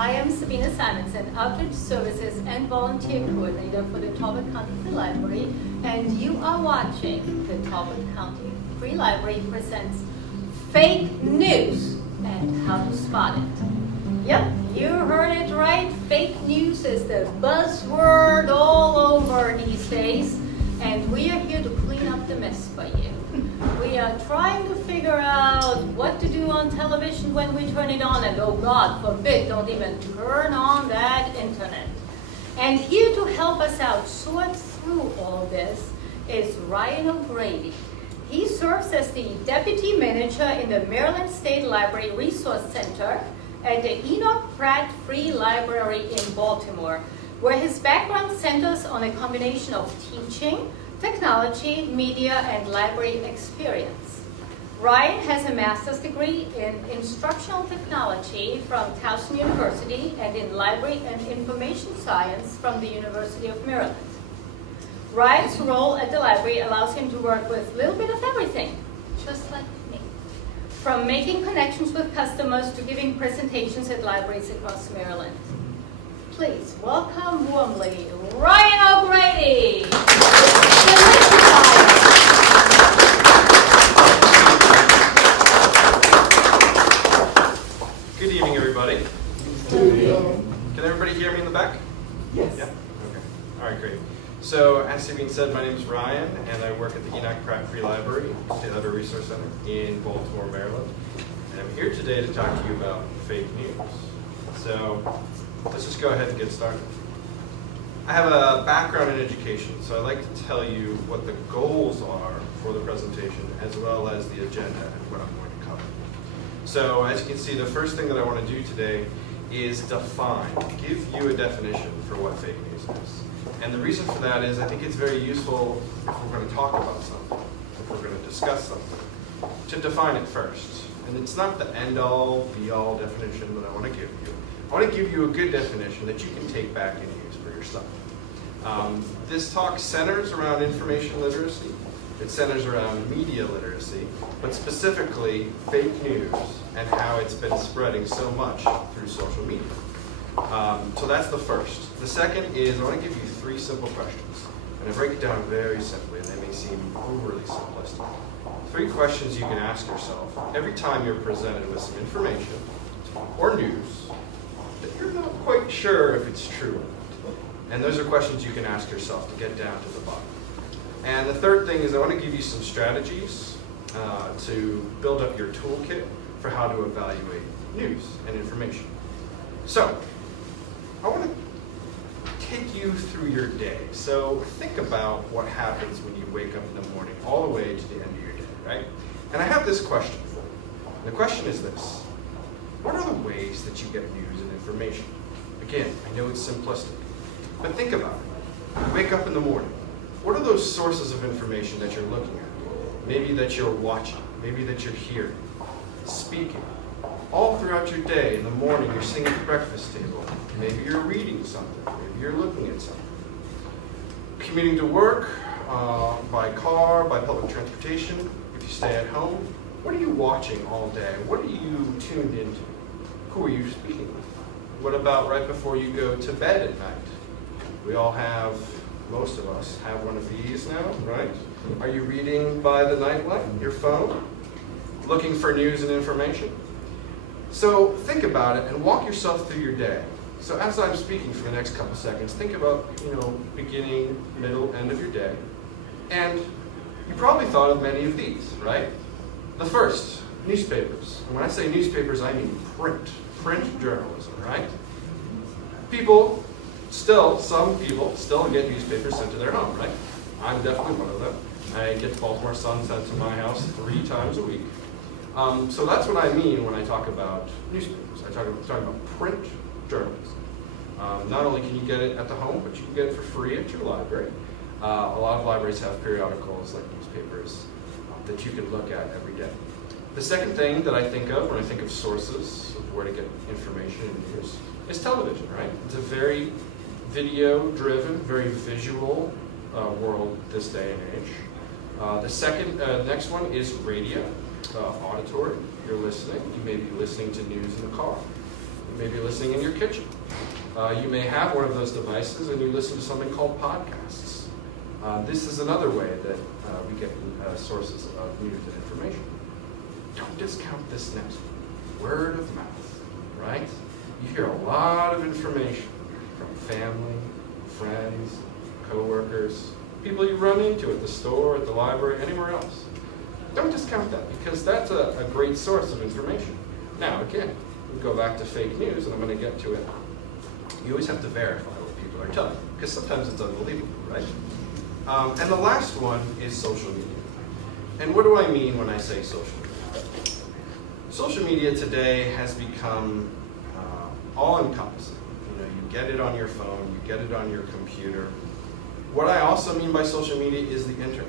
I am Sabina Simonson, Outreach Services and Volunteer Coordinator for the Talbot County Free Library, and you are watching the Talbot County Free Library presents Fake News and How to Spot It. Yep, you heard it right. Fake news is the buzzword all over these days, and we are here to clean up the mess for you. We are trying to figure out what to do on television when we turn it on, and oh God forbid, don't even turn on that internet. And here to help us out sort through all this is Ryan O'Grady. He serves as the Deputy Manager in the Maryland State Library Resource Center at the Enoch Pratt Free Library in Baltimore, where his background centers on a combination of teaching, technology, media, and library experience. Ryan has a master's degree in instructional technology from Towson University and in library and information science from the University of Maryland. Ryan's role at the library allows him to work with a little bit of everything, just like me. From making connections with customers to giving presentations at libraries across Maryland. Please welcome warmly Ryan O'Grady. Good evening, everybody. Good evening. Can everybody hear me in the back? Yes. Yeah? Okay. All right, great. So, as Sabine said, my name is Ryan, and I work at the Enoch Pratt Free Library, State Library Resource Center in Baltimore, Maryland. And I'm here today to talk to you about fake news. So, let's just go ahead and get started. I have a background in education, so I'd like to tell you what the goals are for the presentation, as well as the agenda and what I'm going to cover. So, as you can see, the first thing that I want to do today is give you a definition for what fake news is. And the reason for that is I think it's very useful if we're going to talk about something, if we're going to discuss something, to define it first. And it's not the end-all, be-all definition that I want to give you. I want to give you a good definition that you can take back and use for yourself. This talk centers around information literacy. It centers around media literacy, but specifically fake news and how it's been spreading so much through social media. So that's the first. The second is I want to give you 3 simple questions. And I break it down very simply, and they may seem overly simplistic. 3 questions you can ask yourself every time you're presented with some information or news that you're not quite sure if it's true or not. And those are questions you can ask yourself to get down to the bottom. And the third thing is I want to give you some strategies to build up your toolkit for how to evaluate news and information. So, I want to take you through your day. So think about what happens when you wake up in the morning all the way to the end of your day, right? And I have this question for you. And the question is this. What are the ways that you get news and information? Again, I know it's simplistic, but think about it. You wake up in the morning. What are those sources of information that you're looking at? Maybe that you're watching, maybe that you're hearing, speaking. All throughout your day, in the morning, you're sitting at the breakfast table. Maybe you're reading something, maybe you're looking at something. Commuting to work, by car, by public transportation, if you stay at home. What are you watching all day? What are you tuned into? Who are you speaking with? What about right before you go to bed at night? We all have, most of us have one of these now, right? Are you reading by the nightlight, your phone? Looking for news and information? So think about it and walk yourself through your day. So as I'm speaking for the next couple seconds, think about, beginning, middle, end of your day. And you probably thought of many of these, right? The first, newspapers. And when I say newspapers, I mean print journalism, right? Some people still get newspapers sent to their home, right? I'm definitely one of them. I get the Baltimore Sun sent to my house 3 times a week. So that's what I mean when I talk about newspapers. I talk about print journalism. Not only can you get it at the home, but you can get it for free at your library. A lot of libraries have periodicals like newspapers that you can look at every day. The second thing that I think of when I think of sources of where to get information and news is television, right? It's a very video-driven, very visual world this day and age. The next one is radio, auditory. You're listening. You may be listening to news in the car. You may be listening in your kitchen. You may have one of those devices and you listen to something called podcasts. This is another way that we get sources of news and information. Don't discount this next one. Word of mouth, right? You hear a lot of information from family, friends, coworkers, people you run into at the store, at the library, anywhere else. Don't discount that because that's a great source of information. Now, again, we go back to fake news, and I'm going to get to it. You always have to verify what people are telling you because sometimes it's unbelievable, right? And the last one is social media. And what do I mean when I say social media? Social media today has become all-encompassing. You know, you get it on your phone, you get it on your computer. What I also mean by social media is the internet.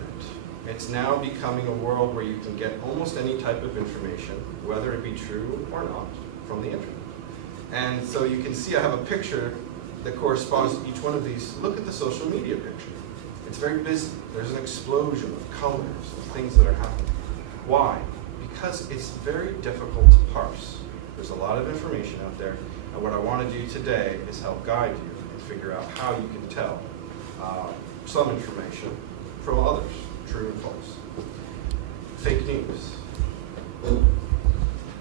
It's now becoming a world where you can get almost any type of information, whether it be true or not, from the internet. And so you can see I have a picture that corresponds to each one of these. Look at the social media picture. It's very busy. There's an explosion of colors and things that are happening. Why? Because it's very difficult to parse. There's a lot of information out there, and what I want to do today is help guide you and figure out how you can tell some information from others, true and false. Fake news.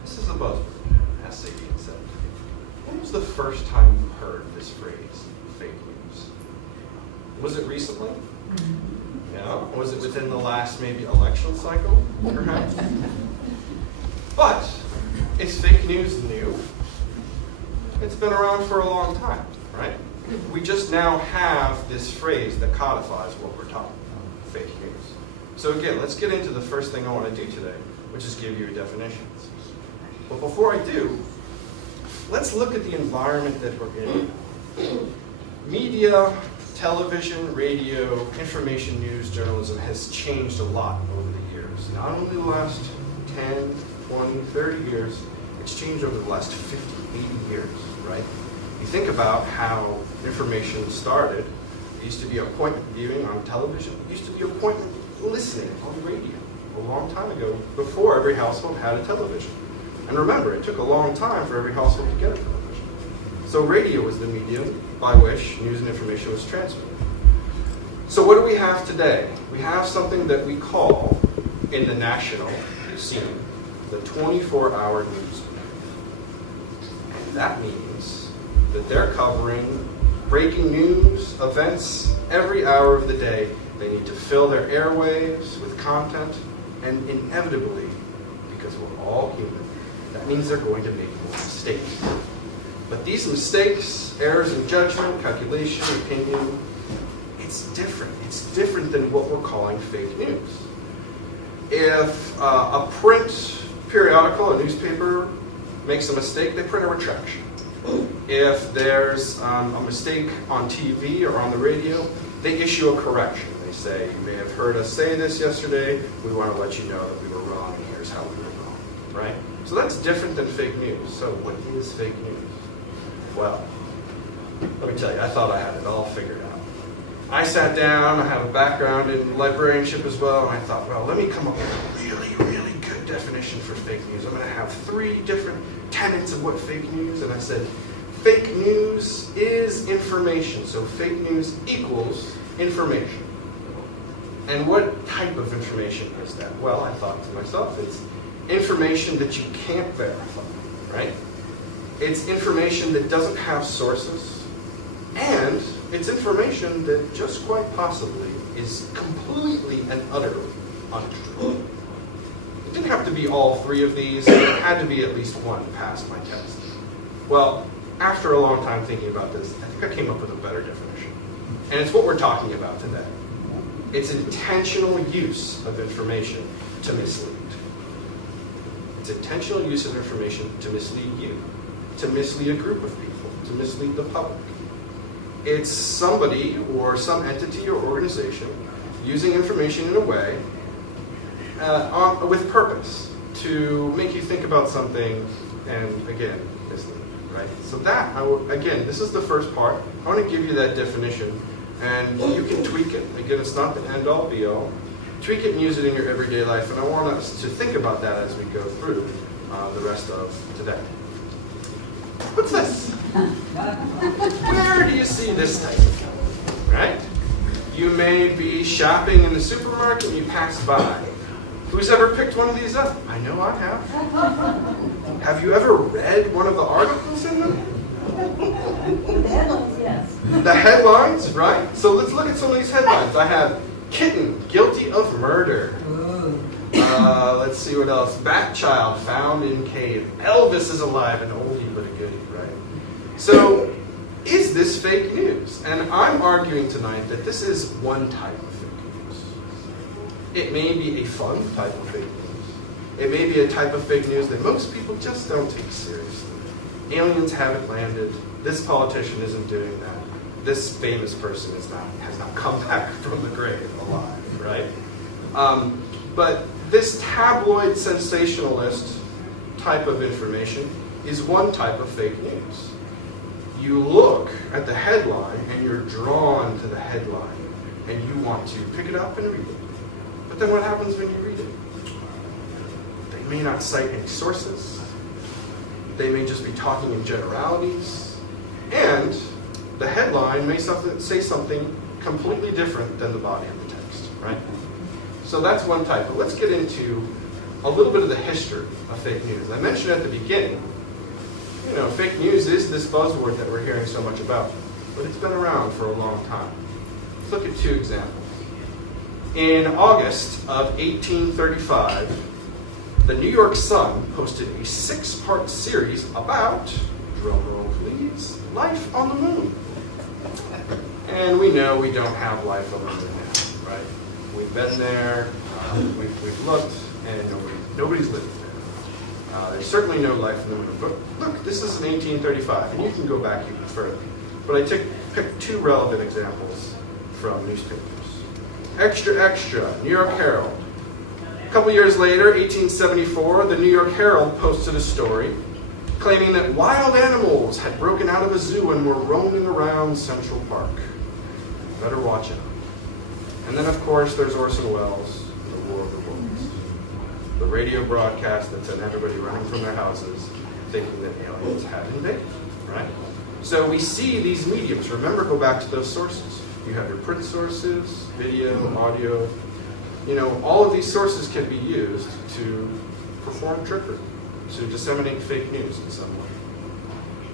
This is a buzzword, as Sabian said. When was the first time you heard this phrase, fake news? Was it recently? Yeah. Was it within the last maybe election cycle, perhaps? But is fake news new? It's been around for a long time, right? We just now have this phrase that codifies what we're talking about, fake news. So again, let's get into the first thing I want to do today, which is give you definitions. But before I do, let's look at the environment that we're in. Media, television, radio, information news, journalism has changed a lot over the years. Not only the last 10, 20, 30 years, it's changed over the last 50, 80 years, right? You think about how information started. It used to be appointment viewing on television. It used to be appointment listening on radio a long time ago, before every household had a television. And remember, it took a long time for every household to get a television. So radio was the medium by which news and information was transmitted. So what do we have today? We have something that we call, in the national scene, the 24-hour news. And that means that they're covering breaking news, events, every hour of the day. They need to fill their airwaves with content, and inevitably, because we're all human, that means they're going to make more mistakes. But these mistakes, errors in judgment, calculation, opinion, it's different. It's different than what we're calling fake news. If a print periodical, a newspaper, makes a mistake, they print a retraction. If there's a mistake on TV or on the radio, they issue a correction. They say, you may have heard us say this yesterday, we want to let you know that we were wrong, and here's how we were wrong, right? So that's different than fake news. So what is fake news? Well, let me tell you, I thought I had it all figured out. I sat down, I have a background in librarianship as well, and I thought, well, let me come up with a really, really good definition for fake news. I'm going to have 3 different tenets of what fake news, and I said, fake news is information. So fake news equals information. And what type of information is that? Well, I thought to myself, it's information that you can't verify, right? It's information that doesn't have sources, and it's information that just quite possibly is completely and utterly untrue. It didn't have to be all 3 of these, it had to be at least one to pass my test. Well, after a long time thinking about this, I think I came up with a better definition. And it's what we're talking about today. It's intentional use of information to mislead. It's intentional use of information to mislead you, to mislead a group of people, to mislead the public. It's somebody or some entity or organization using information in a way with purpose to make you think about something and, again, mislead, right? So that, again, this is the first part. I want to give you that definition, and you can tweak it. Again, it's not the end-all, be-all. Tweak it and use it in your everyday life, and I want us to think about that as we go through the rest of today. What's this? Where do you see this type of thing, right? You may be shopping in the supermarket and you pass by. Who's ever picked one of these up? I know I have. Have you ever read one of the articles in them? The headlines, yes. The headlines, right? So let's look at some of these headlines. I have kitten guilty of murder. Let's see what else. Bat child found in cave. Elvis is alive, an oldie but a goodie, right? So, is this fake news? And I'm arguing tonight that this is one type of fake news. It may be a fun type of fake news. It may be a type of fake news that most people just don't take seriously. Aliens haven't landed. This politician isn't doing that. This famous person has not come back from the grave alive, right? But this tabloid sensationalist type of information is one type of fake news. You look at the headline and you're drawn to the headline and you want to pick it up and read it. But then what happens when you read it? They may not cite any sources. They may just be talking in generalities. And the headline may say something completely different than the body of the text, right? So that's one type. But let's get into a little bit of the history of fake news. I mentioned at the beginning, fake news is this buzzword that we're hearing so much about, but it's been around for a long time. Let's look at two examples. In August of 1835, the New York Sun posted a 6-part series about, drumroll please, life on the moon. And we know we don't have life on the moon now, right? We've been there, we've looked, and nobody's living there. There's certainly no life on the moon. But look, this is in 1835, and you can go back even further. But I picked two relevant examples from newspapers. Extra, extra, New York Herald. A couple years later, 1874, the New York Herald posted a story claiming that wild animals had broken out of a zoo and were roaming around Central Park. Better watch out. And then, of course, there's Orson Welles, The War of the Worlds. The radio broadcast that sent everybody running from their houses thinking that aliens had invaded, right? So we see these mediums. Remember, go back to those sources. You have your print sources, video, audio. All of these sources can be used to perform trickery, to disseminate fake news in some way.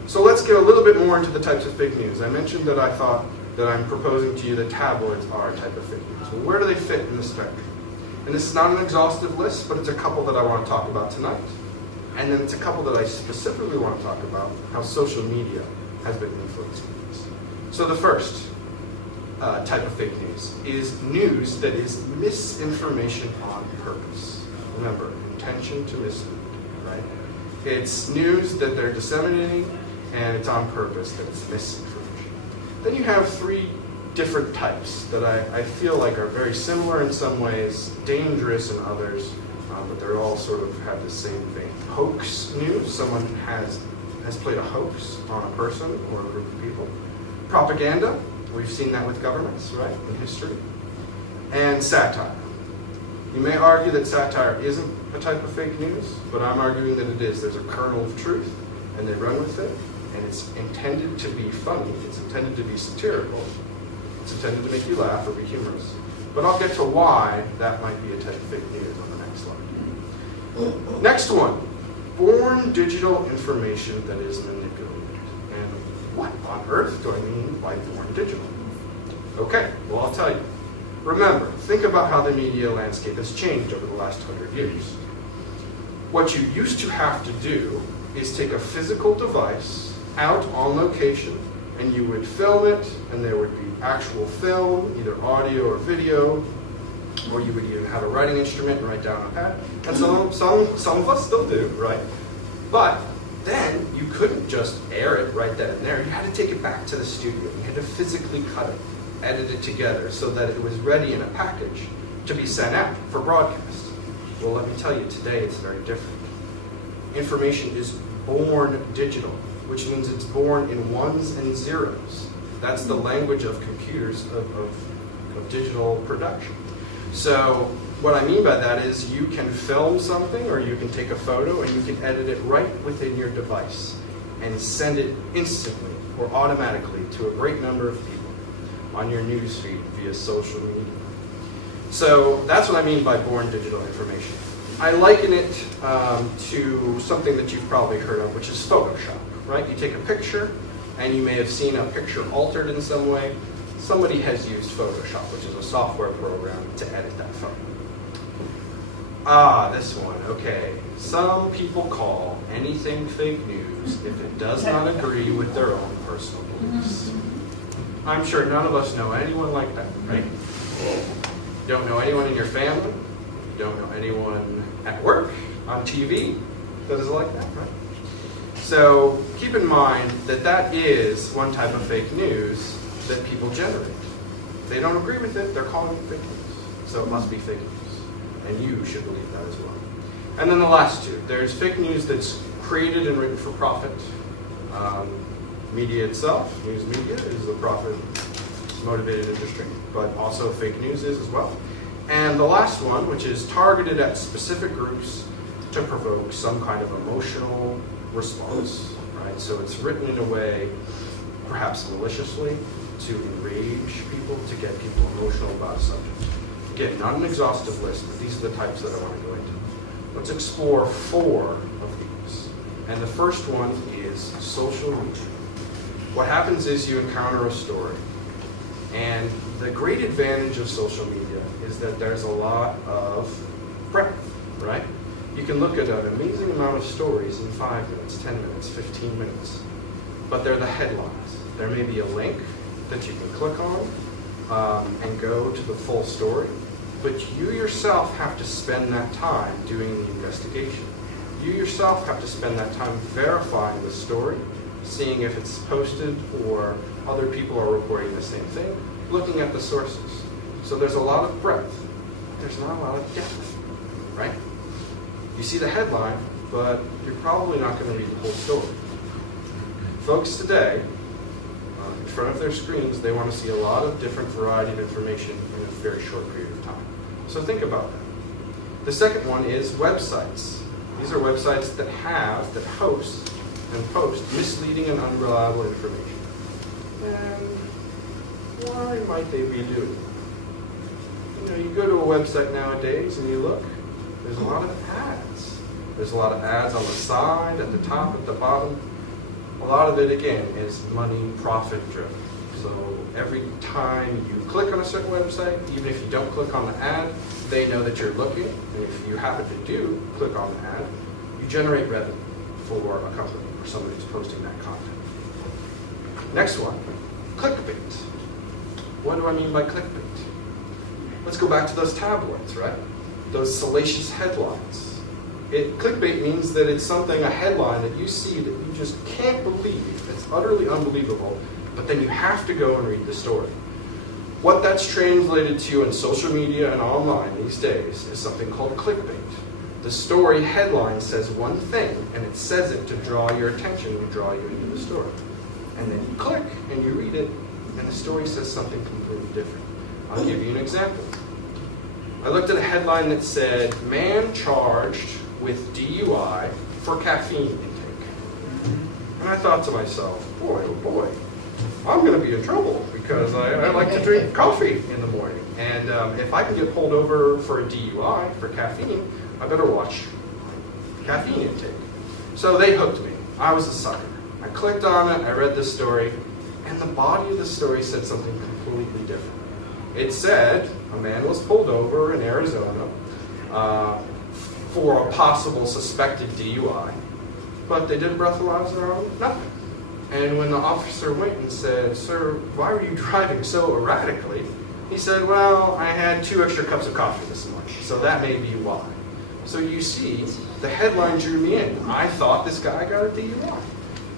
So let's get a little bit more into the types of fake news. I mentioned that I thought that I'm proposing to you that tabloids are a type of fake news. Well, where do they fit in the spectrum? And this is not an exhaustive list, but it's a couple that I want to talk about tonight. And then it's a couple that I specifically want to talk about, how social media has been influencing these. So the first type of fake news is news that is misinformation on purpose. Remember, intention to mislead, right? It's news that they're disseminating, and it's on purpose that it's misinformation. Then you have three different types that I feel like are very similar in some ways, dangerous in others, but they're all sort of have the same vein. Hoax news, someone has played a hoax on a person or a group of people. Propaganda, we've seen that with governments, right, in history. And satire. You may argue that satire isn't a type of fake news, but I'm arguing that it is. There's a kernel of truth, and they run with it, and it's intended to be funny, it's intended to be satirical, it's intended to make you laugh or be humorous. But I'll get to why that might be a type of fake news on the next slide. Next one, born digital information that is manipulated. And what on earth do I mean by born digital? Okay, well I'll tell you. Remember, think about how the media landscape has changed over the last 100 years. What you used to have to do is take a physical device out on location, and you would film it, and there would be actual film, either audio or video, or you would even have a writing instrument and write down on a pad. And some of us still do, right? But then you couldn't just air it right then and there. You had to take it back to the studio. You had to physically cut it, edit it together so that it was ready in a package to be sent out for broadcast. Well, let me tell you, today it's very different. Information is born digital, which means it's born in ones and zeros. That's the language of computers, of digital production. So what I mean by that is you can film something or you can take a photo and you can edit it right within your device. and send it instantly or automatically to a great number of people on your newsfeed via social media. So that's what I mean by born digital information. I liken it to something that you've probably heard of, which is Photoshop, right? You take a picture, and you may have seen a picture altered in some way. Somebody has used Photoshop, which is a software program to edit that photo. Ah, this one, okay. Some people call anything fake news if it does not agree with their own personal beliefs. I'm sure none of us know anyone like that, right? You don't know anyone in your family. You don't know anyone at work, on TV that is like that, right? So keep in mind that that is one type of fake news that people generate. They don't agree with it, they're calling it fake news. So it must be fake news. And you should believe that as well. And then the last two. There's fake news that's created and written for profit. Media itself, news media, is a profit-motivated industry, but also fake news is as well. And the last one, which is targeted at specific groups to provoke some kind of emotional response, right? So it's written in a way, perhaps maliciously, to enrage people, to get people emotional about a subject. Again, not an exhaustive list, but these are the types that I want to go into. Let's explore 4 of these. And the first one is social media. What happens is you encounter a story. And the great advantage of social media is that there's a lot of breadth, right? You can look at an amazing amount of stories in 5 minutes, 10 minutes, 15 minutes. But they're the headlines. There may be a link that you can click on and go to the full story. But you yourself have to spend that time doing the investigation. You yourself have to spend that time verifying the story, seeing if it's posted or other people are reporting the same thing, looking at the sources. So there's a lot of breadth. There's not a lot of depth, right? You see the headline, but you're probably not going to read the whole story. Folks today, in front of their screens, they want to see a lot of different variety of information in a very short period of time. So think about that. The second one is websites. These are websites that host and post misleading and unreliable information. And why might they be doing it? You know, you go to a website nowadays and you look, there's a lot of ads. There's a lot of ads on the side, at the top, at the bottom. A lot of it, again, is money, profit driven. So every time you click on a certain website, even if you don't click on the ad, they know that you're looking. And if you happen to do click on the ad, you generate revenue for a company or somebody who's posting that content. Next one, clickbait. What do I mean by clickbait? Let's go back to those tabloids, right? Those salacious headlines. Clickbait means that it's something, a headline that you see that you just can't believe. It's utterly unbelievable, but then you have to go and read the story. What that's translated to in social media and online these days is something called clickbait. The story headline says one thing, and it says it to draw your attention and draw you into the story. And then you click and you read it, and the story says something completely different. I'll give you an example. I looked at a headline that said, man charged with DUI for caffeine intake. And I thought to myself, boy, oh boy, I'm going to be in trouble because I like to drink coffee in the morning. And if I can get pulled over for a DUI for caffeine, I better watch caffeine intake. So they hooked me. I was a sucker. I clicked on it, I read the story, and the body of the story said something completely different. It said a man was pulled over in Arizona for a possible suspected DUI, but they did a breathalyzer on nothing. And when the officer went and said, sir, why were you driving so erratically? He said, well, I had 2 extra cups of coffee this morning, so that may be why. So you see, the headline drew me in. I thought this guy got a DUI.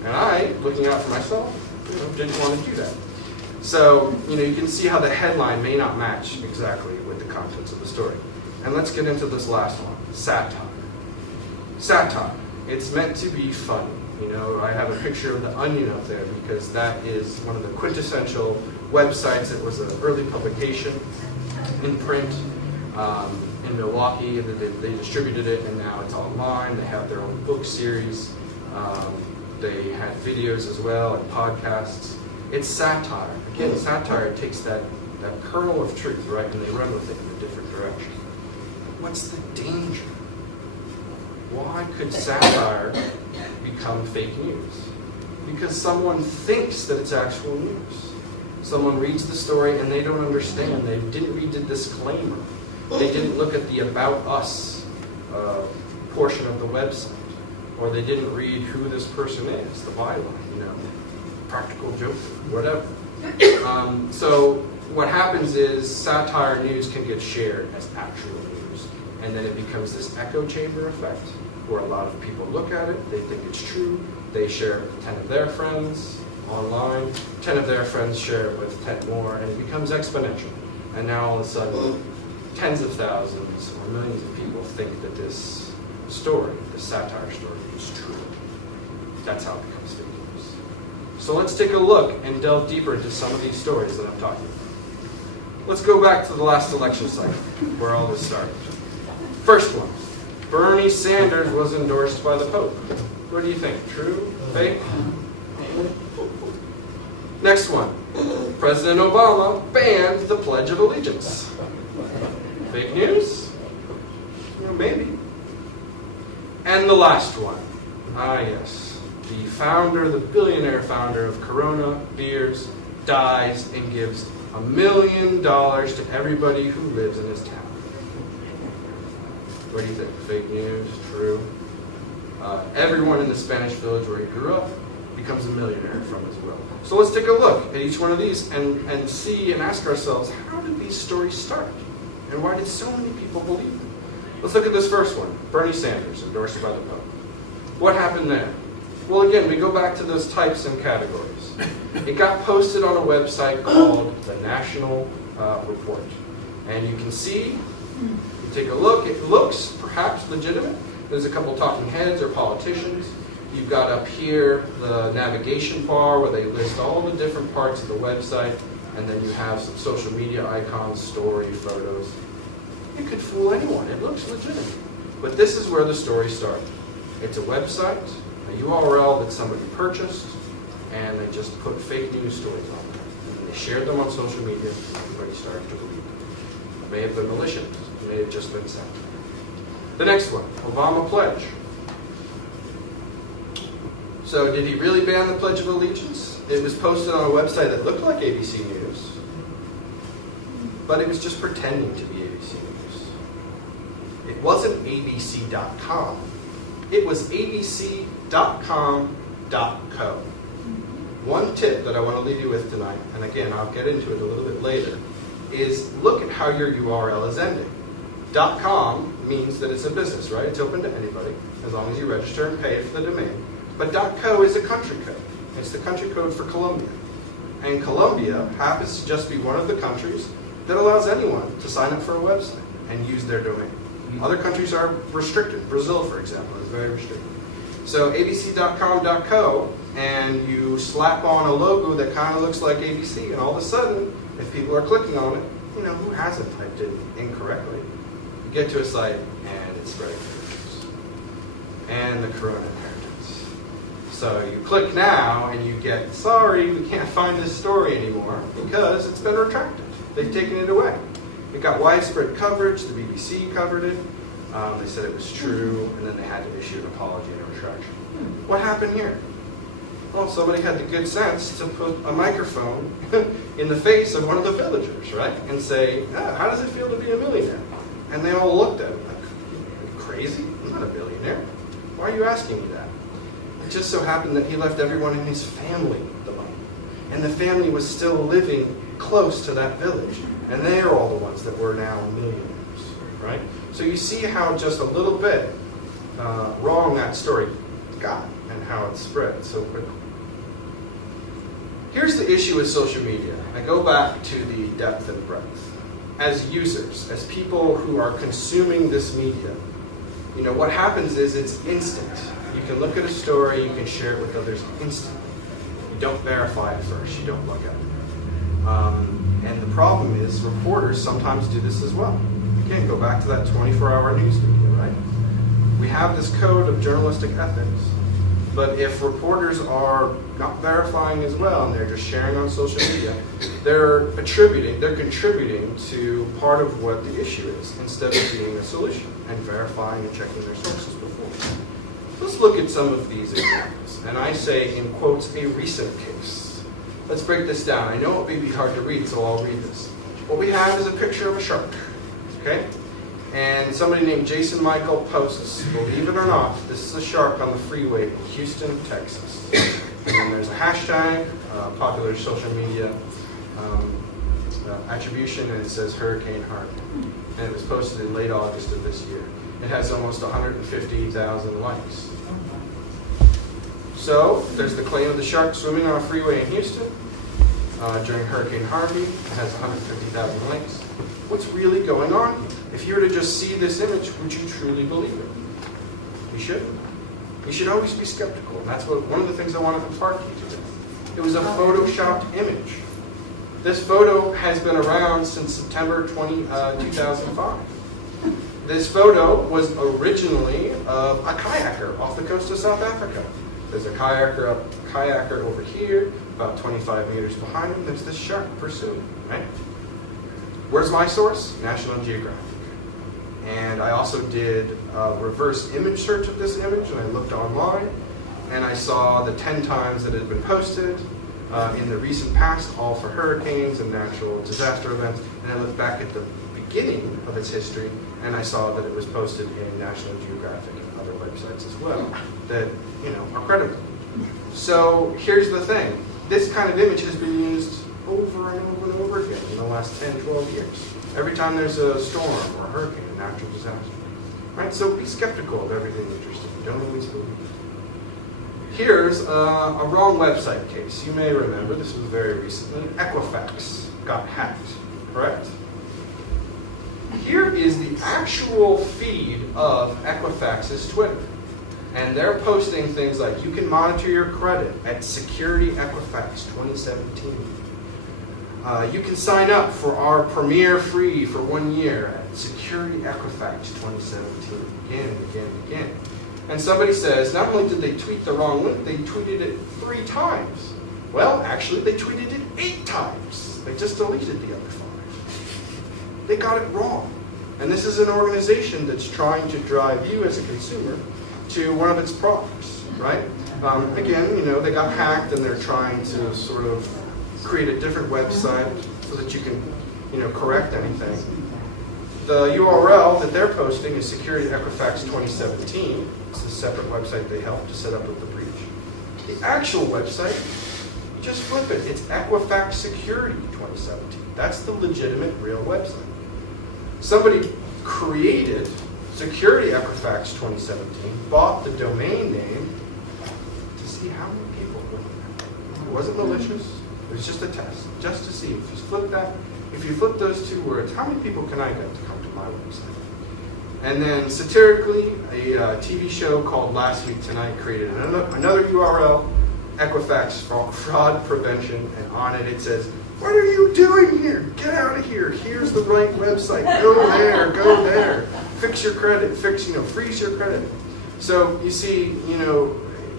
And I, looking out for myself, didn't want to do that. So, you can see how the headline may not match exactly with the contents of the story. And let's get into this last one, satire. Satire. It's meant to be funny. I have a picture of The Onion up there because that is one of the quintessential websites. It was an early publication in print in Milwaukee. They distributed it, and now it's online. They have their own book series. They had videos as well and podcasts. It's satire. Again, satire takes that kernel of truth, right, and they run with it in a different direction. What's the danger? Why could satire become fake news? Because someone thinks that it's actual news. Someone reads the story and they don't understand. They didn't read the disclaimer. They didn't look at the About Us portion of the website. Or they didn't read who this person is, the byline, practical joke, whatever. So what happens is satire news can get shared as actual news. And then it becomes this echo chamber effect where a lot of people look at it, they think it's true, they share it with 10 of their friends online, 10 of their friends share it with 10 more, and it becomes exponential. And now all of a sudden, tens of thousands or millions of people think that this story, this satire story, is true. That's how it becomes fake news. So let's take a look and delve deeper into some of these stories that I'm talking about. Let's go back to the last election cycle, where all this started. First one, Bernie Sanders was endorsed by the Pope. What do you think? True? Fake? Next one, President Obama banned the Pledge of Allegiance. Fake news? Maybe. And the last one, yes, the billionaire founder of Corona Beers dies and gives $1 million to everybody who lives in his town. What do you think? Fake news? True? Everyone in the Spanish village where he grew up becomes a millionaire from as well. So let's take a look at each one of these and see and ask ourselves, how did these stories start? And why did so many people believe them? Let's look at this first one, Bernie Sanders, endorsed by the Pope. What happened there? Well, again, we go back to those types and categories. It got posted on a website called the National Report. And you can see, you take a look, it looks perhaps legitimate. There's a couple talking heads or politicians. You've got up here the navigation bar where they list all the different parts of the website, and then you have some social media icons, story, photos. It could fool anyone. It looks legitimate. But this is where the story started. It's a website, a URL that somebody purchased, and they just put fake news stories on there. And they shared them on social media, and everybody started to believe them. It may have been malicious. It may have just been sent. The next one, Obama Pledge. So did he really ban the Pledge of Allegiance? It was posted on a website that looked like ABC News, but it was just pretending to be ABC News. It wasn't abc.com. It was abc.com.co. One tip that I want to leave you with tonight, and again, I'll get into it a little bit later, is look at how your URL is ending. .com means that it's a business, right? It's open to anybody, as long as you register and pay for the domain. But .co is a country code. It's the country code for Colombia. And Colombia happens to just be one of the countries that allows anyone to sign up for a website and use their domain. Other countries are restricted. Brazil, for example, is very restricted. So abc.com.co, and you slap on a logo that kind of looks like ABC, and all of a sudden, if people are clicking on it, who hasn't typed it incorrectly? You get to a site, and it's spreading news. And the Corona inheritance. So you click now, and you get, sorry, we can't find this story anymore, because it's been retracted. They've taken it away. It got widespread coverage. The BBC covered it. They said it was true, and then they had to issue an apology and a retraction. What happened here? Well, somebody had the good sense to put a microphone in the face of one of the villagers, right? And say, how does it feel to be a millionaire? And they all looked at him like, are you crazy? I'm not a billionaire. Why are you asking me that? It just so happened that he left everyone in his family the money. And the family was still living close to that village. And they are all the ones that were now millionaires, right? So you see how just a little bit wrong that story got and how it spread so quickly. Here's the issue with social media. I go back to the depth and breadth. As users, as people who are consuming this media, what happens is it's instant. You can look at a story, you can share it with others instantly. You don't verify it first, you don't look at it. And the problem is reporters sometimes do this as well. Again, go back to that 24-hour news media, right? We have this code of journalistic ethics, But if reporters are not verifying as well and they're just sharing on social media, they're contributing to part of what the issue is instead of being a solution and verifying and checking their sources before. Let's look at some of these examples. And I say in quotes, a recent case. Let's break this down. I know it may be hard to read, so I'll read this. What we have is a picture of a shark, okay? And somebody named Jason Michael posts, believe it or not, this is a shark on the freeway in Houston, Texas. And then there's a hashtag, popular social media attribution, and it says Hurricane Harvey. And it was posted in late August of this year. It has almost 150,000 likes. So there's the claim of the shark swimming on a freeway in Houston during Hurricane Harvey. It has 150,000 likes. What's really going on here? If you were to just see this image, would you truly believe it? You shouldn't. You should always be skeptical. And that's one of the things I want to impart to you today. It was a photoshopped image. This photo has been around since September 2005. This photo was originally of a kayaker off the coast of South Africa. There's a kayaker over here, about 25 meters behind him. There's this shark pursuing, right? Where's my source? National Geographic. And I also did a reverse image search of this image, and I looked online, and I saw the 10 times that it had been posted in the recent past, all for hurricanes and natural disaster events. And I looked back at the beginning of its history, and I saw that it was posted in National Geographic and other websites as well that, are credible. So here's the thing. This kind of image has been used over and over and over again in the last 10, 12 years. Every time there's a storm or a hurricane, a natural disaster. Right? So be skeptical of everything that you're seeing. Don't always believe it. Here's a wrong website case. You may remember, this was very recently. Equifax got hacked, correct? Here is the actual feed of Equifax's Twitter. And they're posting things like, you can monitor your credit at Security Equifax 2017. You can sign up for our Premier Free for 1 year at Security Equifax 2017. Again and again and again. And somebody says, not only did they tweet the wrong link, they tweeted it 3 times. Well, actually, they tweeted it 8 times. They just deleted the other 5. They got it wrong. And this is an organization that's trying to drive you as a consumer to one of its products, right? Again, they got hacked and they're trying to sort of create a different website so that you can, correct anything. The URL that they're posting is Security Equifax 2017. It's a separate website they helped to set up with the breach. The actual website, just flip it. It's Equifax Security 2017. That's the legitimate, real website. Somebody created Security Equifax 2017, bought the domain name to see how many people clicked it. It wasn't malicious. It was just a test, just to see. If you flip those 2 words, how many people can I get to come to my website? And then satirically, a TV show called Last Week Tonight created another URL, Equifax Fraud Prevention, and on it it says, what are you doing here? Get out of here. Here's the right website. Go there. Fix your credit. Freeze your credit. So you see,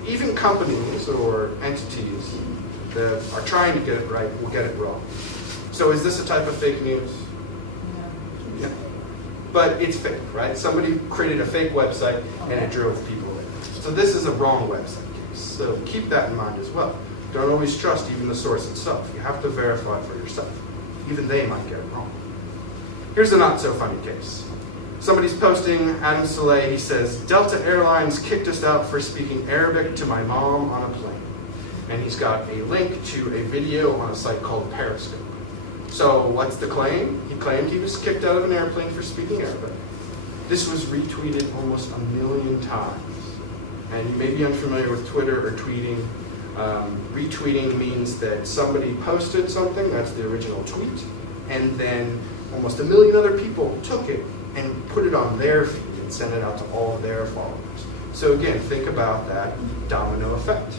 even companies or entities that are trying to get it right will get it wrong. So is this a type of fake news? Yeah. But it's fake, right? Somebody created a fake website and it drove people in. So this is a wrong website case. So keep that in mind as well. Don't always trust even the source itself. You have to verify for yourself. Even they might get it wrong. Here's a not so funny case. Somebody's posting Adam Saleh. He says, Delta Airlines kicked us out for speaking Arabic to my mom on a plane. And he's got a link to a video on a site called Periscope. So what's the claim? He claimed he was kicked out of an airplane for speaking Arabic. This was retweeted almost 1 million times. And you may be unfamiliar with Twitter or tweeting. Retweeting means that somebody posted something, that's the original tweet, and then almost 1 million other people took it and put it on their feed and sent it out to all of their followers. So again, think about that domino effect.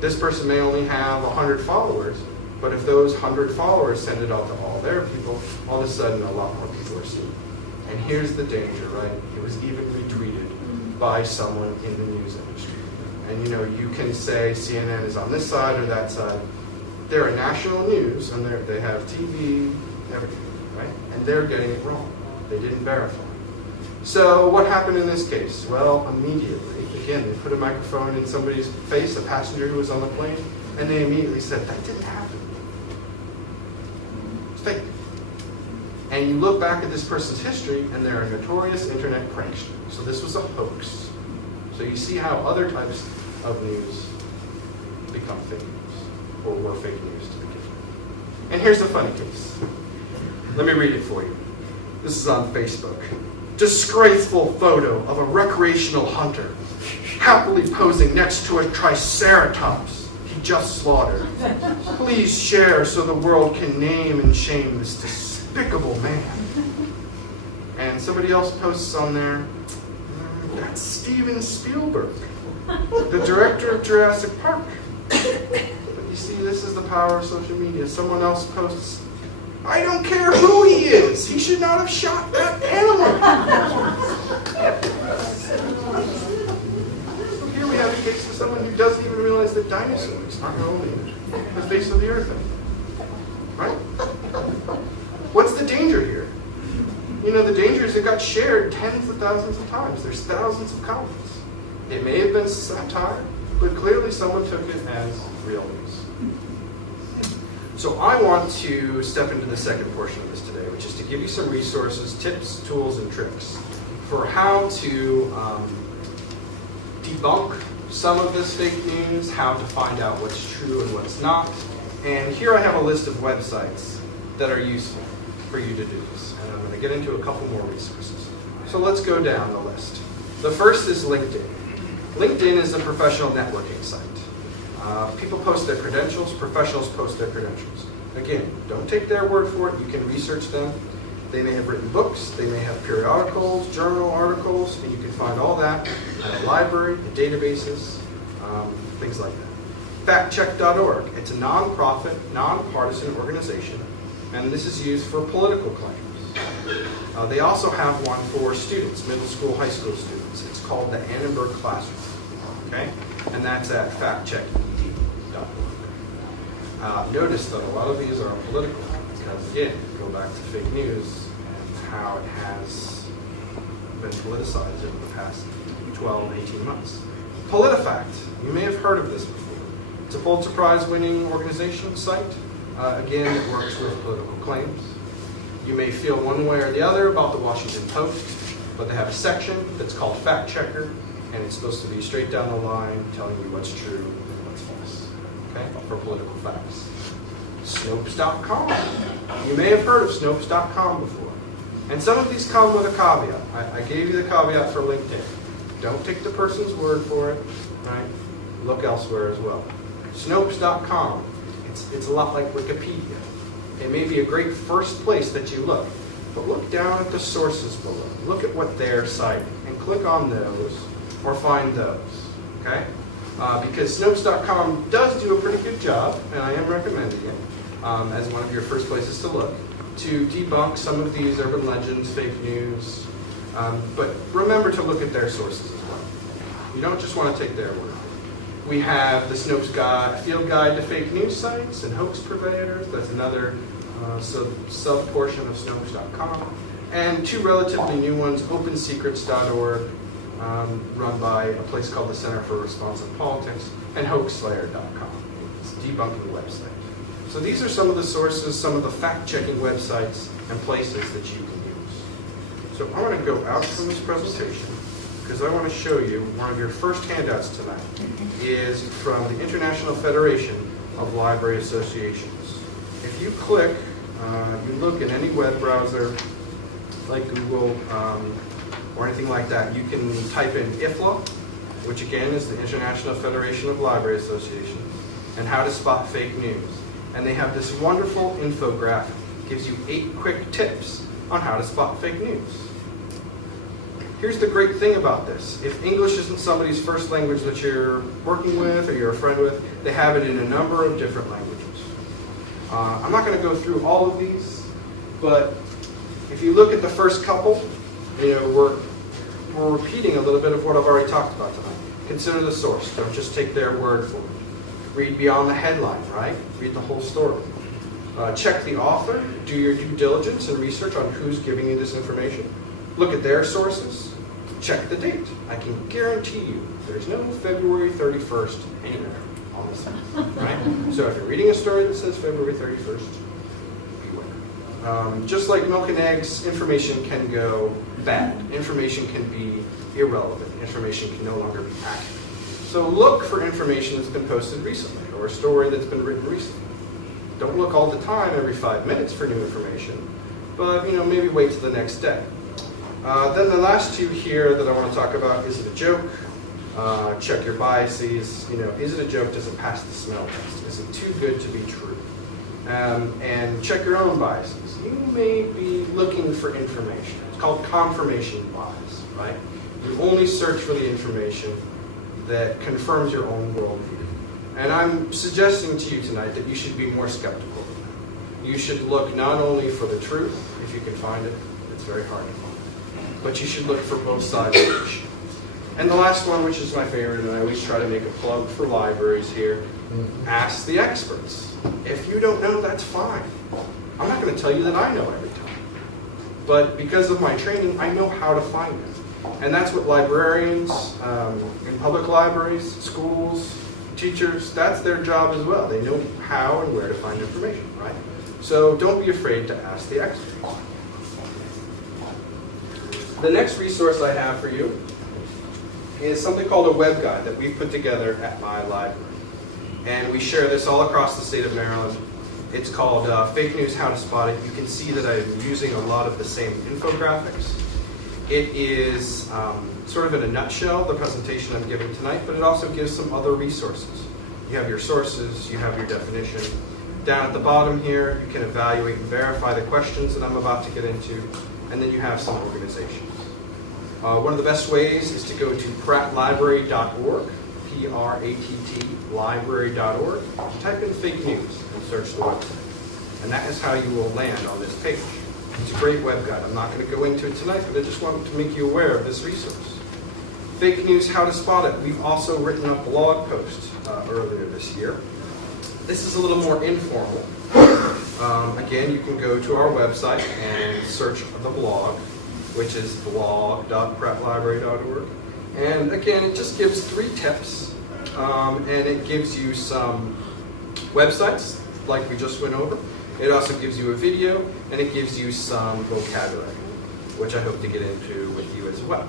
This person may only have 100 followers, but if those 100 followers send it out to all their people, all of a sudden a lot more people are seeing it. And here's the danger, right? It was even retweeted by someone in the news industry. And you can say CNN is on this side or that side. They're a national news, and they have TV, everything, right? And they're getting it wrong. They didn't verify. So what happened in this case? Well, immediately, again, they put a microphone in somebody's face, a passenger who was on the plane, and they immediately said, that didn't happen. It's fake. And you look back at this person's history, and they're a notorious internet prankster. So this was a hoax. So you see how other types of news become fake news, or were fake news to begin with. And here's the funny case. Let me read it for you. This is on Facebook. Disgraceful photo of a recreational hunter happily posing next to a triceratops he just slaughtered. Please share so the world can name and shame this despicable man. And somebody else posts on there, that's Steven Spielberg, the director of Jurassic Park. But you see, this is the power of social media. Someone else posts, I don't care who he is. He should not have shot that animal. So here we have a case of someone who doesn't even realize that dinosaurs aren't roaming the face of the earth anymore. Right? What's the danger here? The danger is it got shared tens of thousands of times. There's thousands of comments. It may have been satire, but clearly someone took it as real news. So I want to step into the second portion of this today, which is to give you some resources, tips, tools, and tricks for how to debunk some of this fake news, how to find out what's true and what's not. And here I have a list of websites that are useful for you to do this. And I'm going to get into a couple more resources. So let's go down the list. The first is LinkedIn. LinkedIn is a professional networking site. People post their credentials, professionals post their credentials. Again, don't take their word for it, you can research them. They may have written books, they may have periodicals, journal articles, and you can find all that at a library, in databases, things like that. Factcheck.org, it's a non-profit, non-partisan organization, and this is used for political claims. They also have one for students, middle school, high school students. It's called the Annenberg Classroom, okay? And that's at factcheck.org. Notice that a lot of these are political because, again, go back to fake news and how it has been politicized over the past 12, 18 months. PolitiFact, you may have heard of this before. It's a Pulitzer Prize-winning organization site. Again, it works with political claims. You may feel one way or the other about the Washington Post, but they have a section that's called Fact Checker, and it's supposed to be straight down the line, telling you what's true and what's false, okay, for political facts. Snopes.com. You may have heard of Snopes.com before. And some of these come with a caveat. I gave you the caveat for LinkedIn. Don't take the person's word for it, right? Look elsewhere as well. Snopes.com. It's a lot like Wikipedia. It may be a great first place that you look, but look down at the sources below. Look at what they're citing and click on those or find those, okay? Because Snopes.com does do a pretty good job, and I am recommending it as one of your first places to look, to debunk some of these urban legends, fake news, but remember to look at their sources as well. You don't just want to take their word. We have the Snopes Field Guide to Fake News Sites and Hoax Purveyors. That's another sub-portion of Snopes.com. And two relatively new ones, OpenSecrets.org, run by a place called the Center for Responsive Politics, and HoaxSlayer.com. It's a debunking website. So these are some of the sources, some of the fact-checking websites and places that you can use. So I want to go out from this presentation because I want to show you one of your first handouts tonight is from the International Federation of Library Associations. If you click, you look in any web browser like Google or anything like that, you can type in IFLA, which again is the International Federation of Library Associations, and how to spot fake news. And they have this wonderful infographic. It gives you 8 quick tips on how to spot fake news. Here's the great thing about this. If English isn't somebody's first language that you're working with or you're a friend with, they have it in a number of different languages. I'm not going to go through all of these, but if you look at the first couple, we're repeating a little bit of what I've already talked about tonight. Consider the source. Don't just take their word for it. Read beyond the headline, right? Read the whole story. Check the author. Do your due diligence and research on who's giving you this information. Look at their sources. Check the date. I can guarantee you there's no February 31st anywhere on this list, right? So if you're reading a story that says February 31st, beware. Just like milk and eggs, information can go bad. Information can be irrelevant. Information can no longer be accurate. So look for information that's been posted recently or a story that's been written recently. Don't look all the time every 5 minutes for new information, but maybe wait till the next day. Then the last two here that I want to talk about, is it a joke? Check your biases. Is it a joke? Does it pass the smell test? Is it too good to be true? And check your own biases. You may be looking for information. It's called confirmation bias, right? You only search for the information that confirms your own worldview. And I'm suggesting to you tonight that you should be more skeptical than that. You should look not only for the truth, if you can find it, it's very hard to find, but you should look for both sides of the issue. And the last one, which is my favorite, and I always try to make a plug for libraries here, ask the experts. If you don't know, that's fine. I'm not going to tell you that I know every time. But because of my training, I know how to find it. And that's what librarians in public libraries, schools, teachers, that's their job as well. They know how and where to find information, right? So don't be afraid to ask the experts. The next resource I have for you is something called a web guide that we've put together at my library. And we share this all across the state of Maryland. It's called Fake News, How to Spot It. You can see that I'm using a lot of the same infographics. It is sort of in a nutshell, the presentation I'm giving tonight, but it also gives some other resources. You have your sources, you have your definition. Down at the bottom here, you can evaluate and verify the questions that I'm about to get into, and then you have some organizations. One of the best ways is to go to prattlibrary.org, P-R-A-T-T, library.org, type in fake news and search the website. And that is how you will land on this page. It's a great web guide. I'm not going to go into it tonight, but I just wanted to make you aware of this resource. Fake news, how to spot it. We've also written a blog post earlier this year. This is a little more informal. Again, you can go to our website and search the blog, which is blog.prattlibrary.org. And again, it just gives 3 tips, and it gives you some websites, like we just went over. It also gives you a video, and it gives you some vocabulary, which I hope to get into with you as well.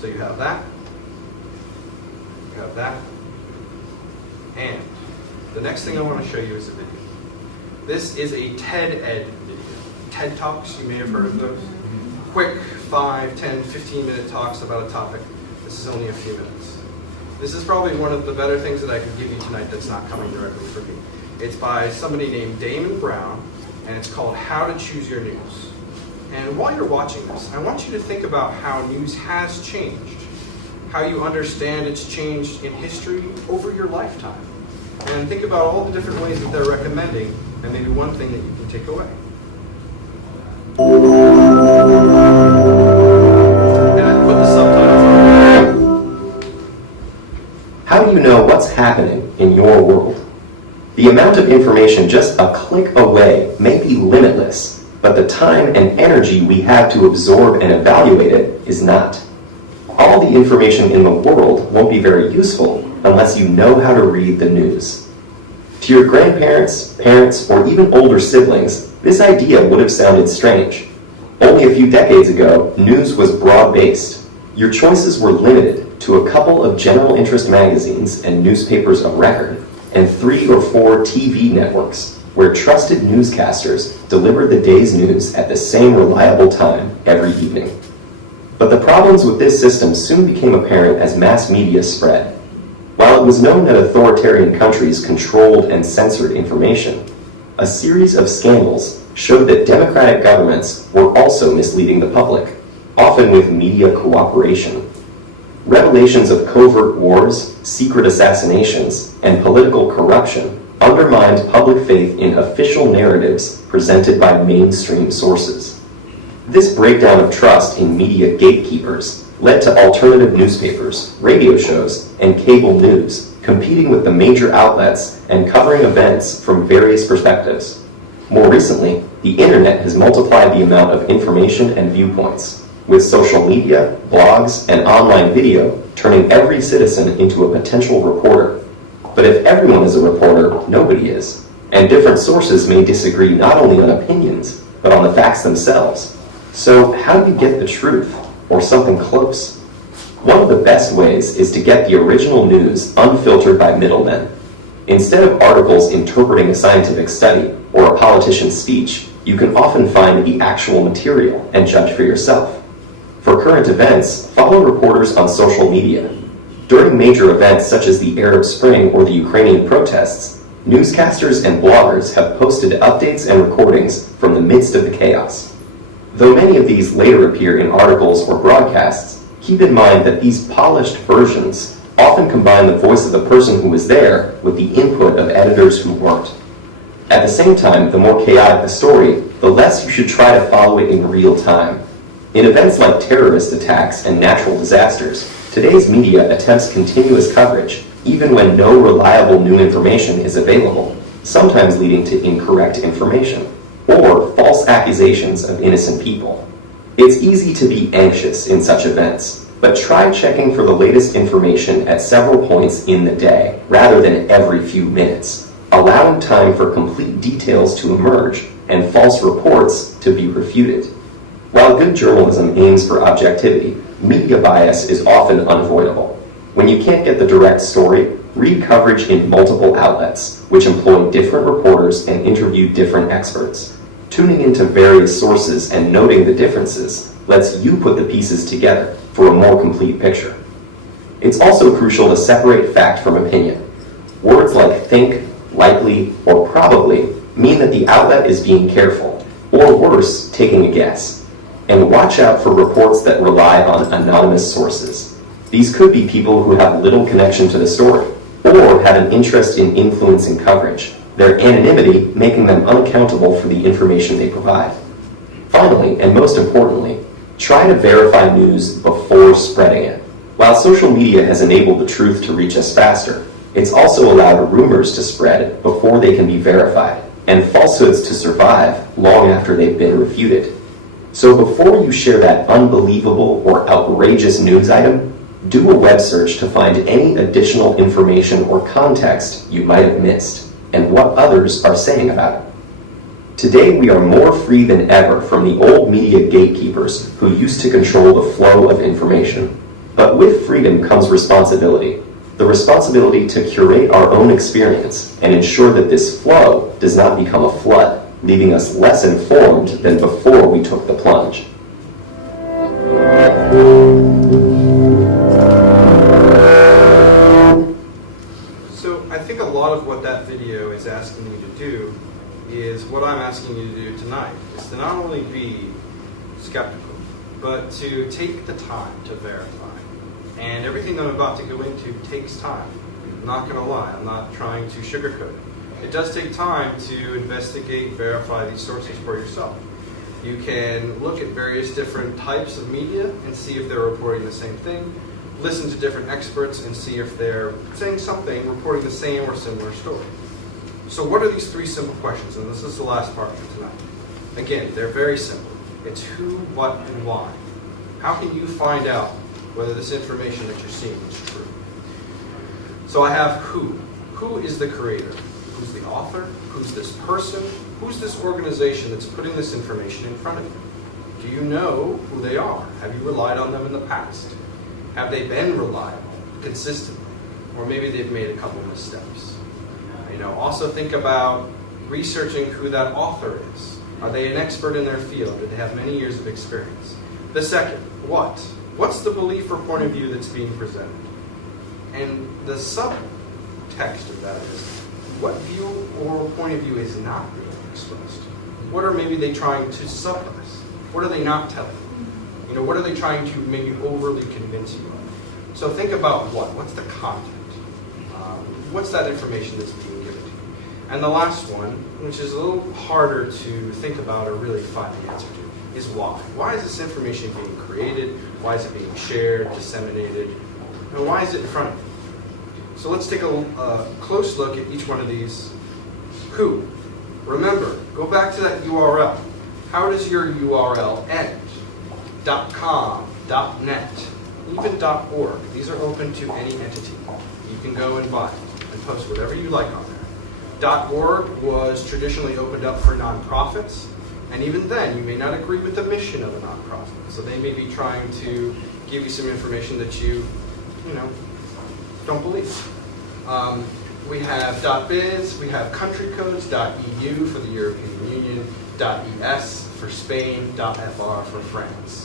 So you have that. You have that. And the next thing I want to show you is a video. This is a TED Ed video. TED Talks, you may have heard of those. Quick 5, 10, 15-minute talks about a topic. This is only a few minutes. This is probably one of the better things that I can give you tonight that's not coming directly from me. It's by somebody named Damon Brown, and it's called How to Choose Your News. And while you're watching this, I want you to think about how news has changed, how you understand it's changed in history over your lifetime. And think about all the different ways that they're recommending, and maybe one thing that you can take away. And I put the subtitles on. How do you know what's happening in your world? The amount of information just a click away may be limitless, but the time and energy we have to absorb and evaluate it is not. All the information in the world won't be very useful unless you know how to read the news. To your grandparents, parents, or even older siblings, this idea would have sounded strange. Only a few decades ago, news was broad-based. Your choices were limited to a couple of general interest magazines and newspapers of record, and 3 or 4 TV networks where trusted newscasters delivered the day's news at the same reliable time every evening. But the problems with this system soon became apparent as mass media spread. While it was known that authoritarian countries controlled and censored information, a series of scandals showed that democratic governments were also misleading the public, often with media cooperation. Revelations of covert wars, secret assassinations, and political corruption undermined public faith in official narratives presented by mainstream sources. This breakdown of trust in media gatekeepers led to alternative newspapers, radio shows, and cable news competing with the major outlets and covering events from various perspectives. More recently, the internet has multiplied the amount of information and viewpoints, with social media, blogs, and online video turning every citizen into a potential reporter. But if everyone is a reporter, nobody is, and different sources may disagree not only on opinions, but on the facts themselves. So how do you get the truth, or something close? One of the best ways is to get the original news unfiltered by middlemen. Instead of articles interpreting a scientific study or a politician's speech, you can often find the actual material and judge for yourself. For current events, follow reporters on social media. During major events such as the Arab Spring or the Ukrainian protests, newscasters and bloggers have posted updates and recordings from the midst of the chaos. Though many of these later appear in articles or broadcasts, keep in mind that these polished versions often combine the voice of the person who was there with the input of editors who weren't. At the same time, the more chaotic the story, the less you should try to follow it in real time. In events like terrorist attacks and natural disasters, today's media attempts continuous coverage, even when no reliable new information is available, sometimes leading to incorrect information or false accusations of innocent people. It's easy to be anxious in such events, but try checking for the latest information at several points in the day, rather than every few minutes, allowing time for complete details to emerge and false reports to be refuted. While good journalism aims for objectivity, media bias is often unavoidable. When you can't get the direct story, read coverage in multiple outlets, which employ different reporters and interview different experts. Tuning into various sources and noting the differences lets you put the pieces together for a more complete picture. It's also crucial to separate fact from opinion. Words like think, likely, or probably mean that the outlet is being careful, or worse, taking a guess. And watch out for reports that rely on anonymous sources. These could be people who have little connection to the story, or have an interest in influencing coverage, their anonymity making them unaccountable for the information they provide. Finally, and most importantly, try to verify news before spreading it. While social media has enabled the truth to reach us faster, it's also allowed rumors to spread before they can be verified, and falsehoods to survive long after they've been refuted. So before you share that unbelievable or outrageous news item, do a web search to find any additional information or context you might have missed, and what others are saying about it. Today we are more free than ever from the old media gatekeepers who used to control the flow of information. But with freedom comes responsibility. The responsibility to curate our own experience and ensure that this flow does not become a flood, leaving us less informed than before we took the plunge. So I think a lot of what that video is asking you to do is what I'm asking you to do tonight, is to not only be skeptical, but to take the time to verify. And everything that I'm about to go into takes time. I'm not going to lie, I'm not trying to sugarcoat it. It does take time to investigate, verify these sources for yourself. You can look at various different types of media and see if they're reporting the same thing. Listen to different experts and see if they're saying something, reporting the same or similar story. So what are these three simple questions? And this is the last part for tonight. Again, they're very simple. It's who, what, and why. How can you find out whether this information that you're seeing is true? So I have who. Who is the creator? Who's the author? Who's this person? Who's this organization that's putting this information in front of you? Do you know who they are? Have you relied on them in the past? Have they been reliable consistently? Or maybe they've made a couple missteps. Also think about researching who that author is. Are they an expert in their field? Do they have many years of experience? The second, what? What's the belief or point of view that's being presented? And the subtext of that is, what view or point of view is not being expressed? What are maybe they trying to suppress? What are they not telling you? What are they trying to maybe overly convince you of? So think about what? What's the content? What's that information that's being given to you? And the last one, which is a little harder to think about or really find the answer to, is why. Why is this information being created? Why is it being shared, disseminated? And why is it in front of you? So let's take a close look at each one of these. Who? Remember, go back to that URL. How does your URL end? .com, .net, even .org. These are open to any entity. You can go and buy and post whatever you like on there. .org was traditionally opened up for nonprofits, and even then, you may not agree with the mission of a nonprofit. So they may be trying to give you some information that you don't believe. We have .biz, we have country codes, .eu for the European Union, .es for Spain, .fr for France.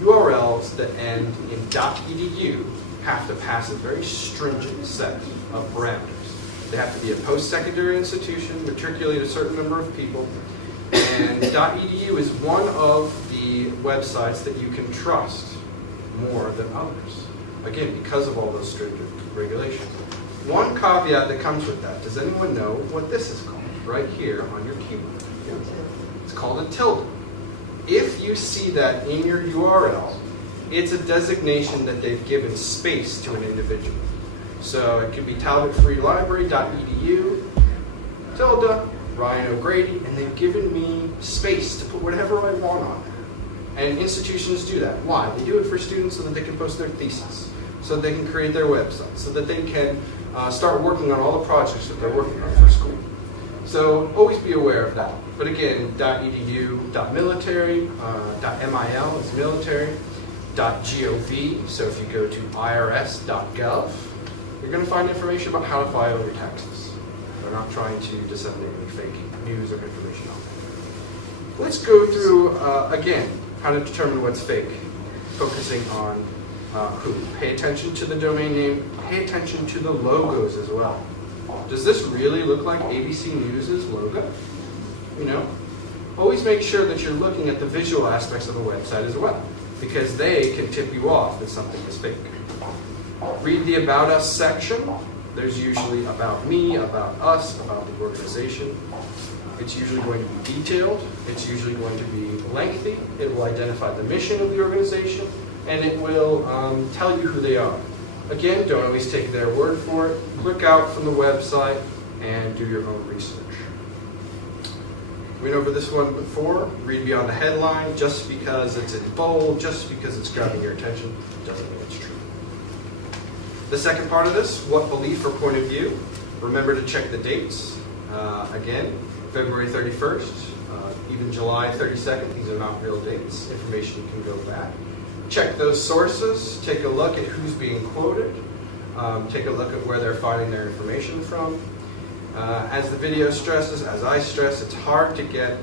URLs that end in .edu have to pass a very stringent set of parameters. They have to be a post-secondary institution, matriculate a certain number of people, and .edu is one of the websites that you can trust more than others. Again, because of all those stringent regulations. One caveat that comes with that, does anyone know what this is called? Right here on your keyboard. It's called a tilde. If you see that in your URL, it's a designation that they've given space to an individual. So it could be talbotfreelibrary.edu, tilde, Ryan O'Grady, and they've given me space to put whatever I want on there. And institutions do that. Why? They do it for students so that they can post their thesis, so that they can create their website, so that they can start working on all the projects that they're working on for school. So always be aware of that. But again, .edu, .military, .mil is military, .gov, so if you go to irs.gov, you're going to find information about how to file your taxes. They're not trying to disseminate any fake news or information on that. Let's go through, again, how to determine what's fake, focusing on who. Pay attention to the domain name, pay attention to the logos as well. Does this really look like ABC News' logo? Always make sure that you're looking at the visual aspects of a website as well, because they can tip you off that something is fake. Read the About Us section. There's usually about me, about us, about the organization. It's usually going to be detailed. It's usually going to be lengthy. It will identify the mission of the organization, and it will tell you who they are. Again, don't always take their word for it. Look out from the website and do your own research. We went over this one before. Read beyond the headline. Just because it's in bold, just because it's grabbing your attention, doesn't mean it's true. The second part of this, what belief or point of view? Remember to check the dates. Again, February 31st, even July 32nd, these are not real dates. Information can go back. Check those sources. Take a look at who's being quoted. Take a look at where they're finding their information from. As the video stresses, as I stress, it's hard to get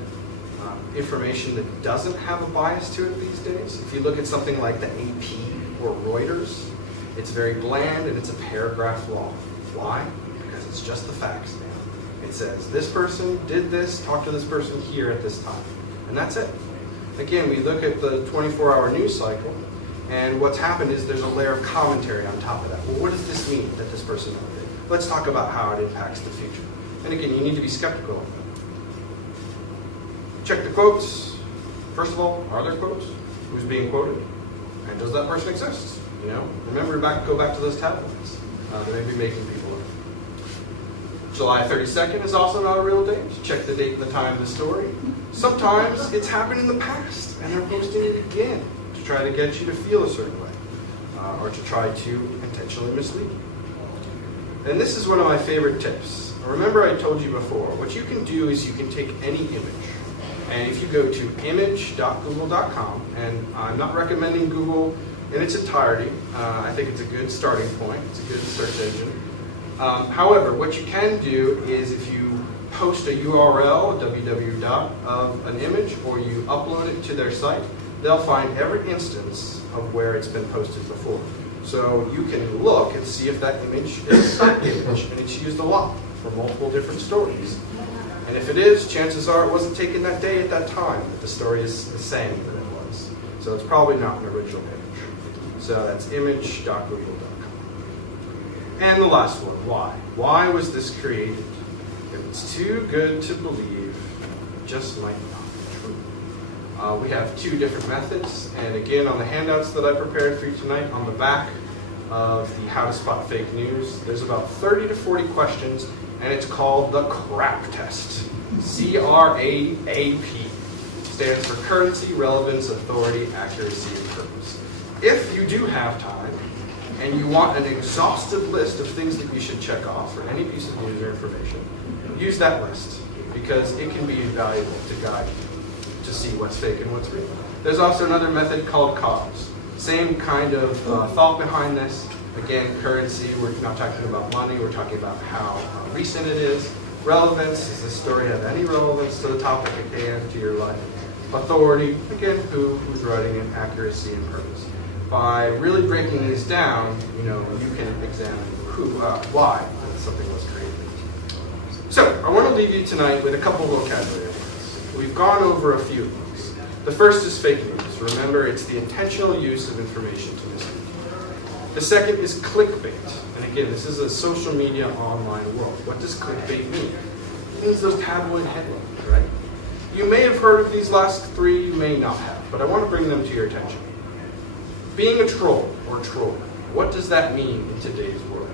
information that doesn't have a bias to it these days. If you look at something like the AP or Reuters, it's very bland and it's a paragraph long. Why? Because it's just the facts now. It says, this person did this, talk to this person here at this time. And that's it. Again, we look at the 24-hour news cycle, and what's happened is there's a layer of commentary on top of that. Well, what does this mean that this person did? Let's talk about how it impacts the future. And again, you need to be skeptical of that. Check the quotes. First of all, are there quotes? Who's being quoted? And does that person exist? Remember, go back to those tabloids. They may be making people up. July 32nd is also not a real date. Check the date and the time of the story. Sometimes it's happened in the past, and they're posting it again to try to get you to feel a certain way, or to try to intentionally mislead you. And this is one of my favorite tips. Remember, I told you before, what you can do is you can take any image, and if you go to image.google.com, and I'm not recommending Google in its entirety, I think it's a good starting point, it's a good search engine. However, what you can do is if you post a URL, www, of an image, or you upload it to their site, they'll find every instance of where it's been posted before. So you can look and see if that image is a stock image, and it's used a lot for multiple different stories. And if it is, chances are it wasn't taken that day at that time that the story is saying that it was. So it's probably not an original image. So that's image.google.com. And the last one, why? Why was this created? If it's too good to believe, it just might not be true. We have two different methods, and again, on the handouts that I prepared for you tonight, on the back of the How to Spot Fake News, there's about 30 to 40 questions, and it's called the CRAP test. C-R-A-A-P. Stands for Currency, Relevance, Authority, Accuracy, and Purpose. If you do have time, and you want an exhaustive list of things that you should check off for any piece of news or information, use that list, because it can be invaluable to guide you to see what's fake and what's real. There's also another method called COBS. Same kind of thought behind this. Again, currency, we're not talking about money, we're talking about how recent it is. Relevance, does this story have any relevance to the topic at hand, to your life? Authority, again, who's writing it, accuracy, and purpose. By really breaking these down, you can examine why something was created. So, I want to leave you tonight with a couple vocabulary words. We've gone over a few of these. The first is fake news. Remember, it's the intentional use of information to mislead. The second is clickbait. And again, this is a social media online world. What does clickbait mean? It means those tabloid headlines, right? You may have heard of these last three, you may not have, but I want to bring them to your attention. Being a troll or troller, what does that mean in today's world?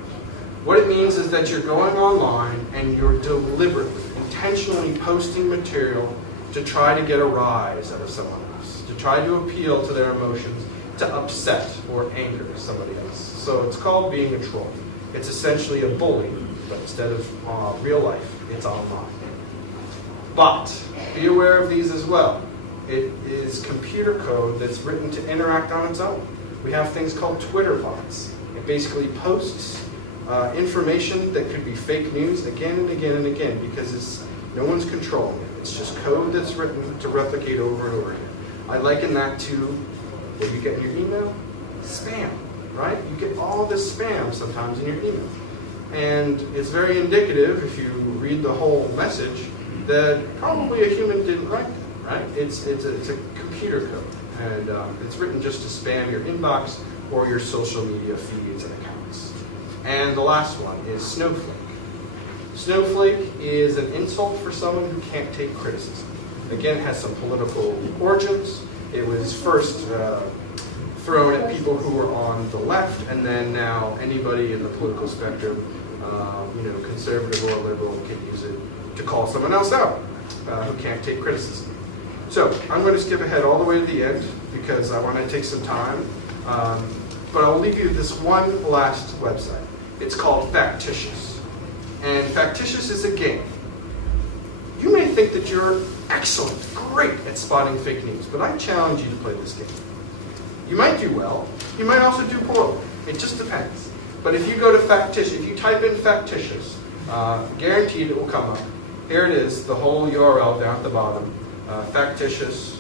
What it means is that you're going online and you're deliberately, intentionally posting material to try to get a rise out of someone else, to try to appeal to their emotions, to upset or anger somebody else. So it's called being a troll. It's essentially a bully, but instead of real life, it's online. But be aware of these as well. It is computer code that's written to interact on its own. We have things called Twitter bots. It basically posts information that could be fake news again and again and again because no one's controlling it. It's just code that's written to replicate over and over again. I liken that to what you get in your email, spam, right? You get all this spam sometimes in your email. And it's very indicative, if you read the whole message, that probably a human didn't write that, right? It's a computer code, and it's written just to spam your inbox or your social media feeds and accounts. And the last one is snowflake. Snowflake is an insult for someone who can't take criticism. Again, it has some political origins. It was first thrown at people who were on the left, and then now anybody in the political spectrum, conservative or liberal, can use it to call someone else out who can't take criticism. So I'm going to skip ahead all the way to the end because I want to take some time. But I'll leave you with this one last website. It's called Factitious. And Factitious is a game. You may think that you're excellent, great at spotting fake news, but I challenge you to play this game. You might do well. You might also do poorly. It just depends. But if you go to Factitious, if you type in Factitious, guaranteed it will come up. Here it is, the whole URL down at the bottom. Factitious,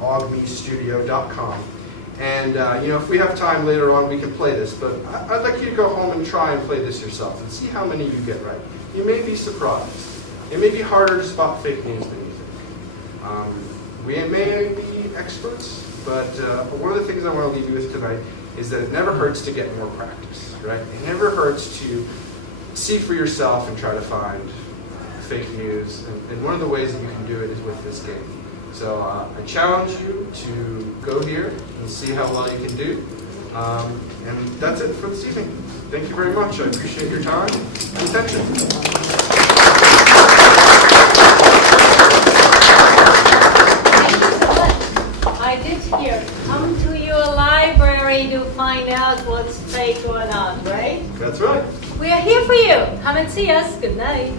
augmestudio.com. And if we have time later on, we can play this. But I'd like you to go home and try and play this yourself and see how many you get right. You may be surprised. It may be harder to spot fake news than you think. We may be experts, but one of the things I want to leave you with tonight is that it never hurts to get more practice, right? It never hurts to see for yourself and try to find fake news. And one of the ways that you can do it is with this game. So I challenge you to go here and see how well you can do. And that's it for this evening. Thank you very much. I appreciate your time and attention. I did hear, come to your library to find out what's fake or not, right? That's right. We are here for you. Come and see us. Good night.